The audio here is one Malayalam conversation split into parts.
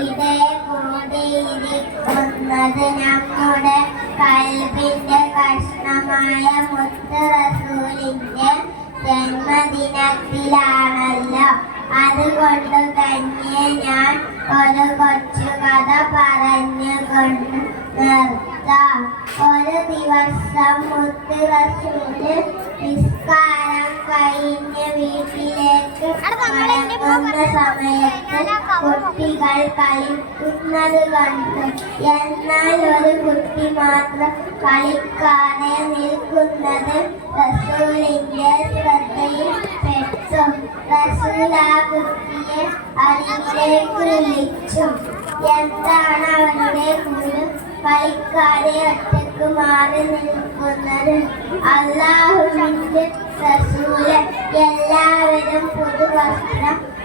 ഇവിടെ കൂടിയിരിക്കുന്നത് നമ്മുടെ കൽബിന്റെ കഷ്ണമായ മുത്ത് റസൂലിന്റെ ജന്മദിനത്തിലാണല്ലോ. അതുകൊണ്ട് തന്നെ ഞാൻ ഒരു കൊച്ചു കഥ പറഞ്ഞുകൊണ്ട് നിർത്താം. ഒരു ദിവസം മുത്ത് റസൂൽ നിസ്കാരം കഴിഞ്ഞ് വീട്ടിലേക്ക് മടങ്ങുന്ന സമയത്ത് കുട്ടികൾ കളിക്കുന്നത് കണ്ടു. എന്നാൽ ഒരു കുട്ടി മാത്രം കളിക്കാതെ നിൽക്കുന്നത് റസൂലിന്റെ ശ്രദ്ധയിൽ പെട്ടു. റസൂൽ ആ കുട്ടിയെ അരികിലേക്ക് വിളിച്ചു. എന്താണ് അവരുടെ കൂടെ കളിക്കാതെ ഒറ്റയ്ക്ക് മാറി നിൽക്കുന്നത് അള്ളാഹുവിന്റെ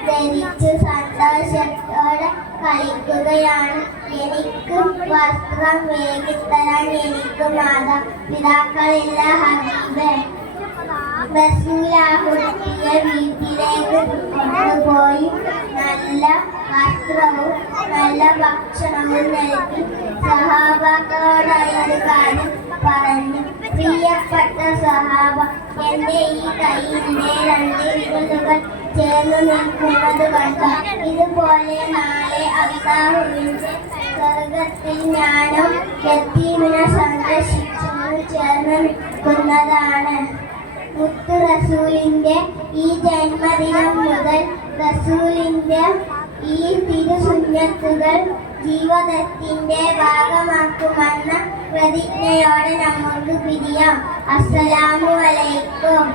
ധരിച്ച് സന്തോഷത്തോടെ കളിക്കുകയാണ്. എനിക്ക് വസ്ത്രം വേഗിത്തരാൻ എനിക്ക് മാതാപിതാക്കളില്ല. ഹബീബ് റസൂലാഹുട്ടിയെ വീട്ടിലേക്ക് കൊണ്ടുപോയി. നല്ല വസ്ത്രവും നല്ല ഭക്ഷണവും നൽകി. സഹാബാക്കളോടായ ഒരു കാര്യം പറഞ്ഞു. പ്രിയപ്പെട്ട സഹാബ എന്റെ ഈ വിരലുകൾ ചേർന്ന് നിൽക്കുന്നത് കണ്ട ഇതുപോലെ നാളെ അള്ളാഹുവിന്റെ സ്വർഗത്തിൽ ഞാനും യത്തീമിനെ സന്ദർശിച്ചു ചേർന്ന് നിൽക്കുന്നതാണ്. മുത്തു റസൂലിന്റെ ഈ ജന്മദിനം മുതൽ റസൂലിന്റെ ഈ തിരുസുന്നത്തുകൾ ജീവിതത്തിന്റെ ഭാഗമാക്കുമെന്ന പ്രതിജ്ഞയോടെ നമുക്ക് പിരിയാം. അസ്സലാമു അലൈക്കും.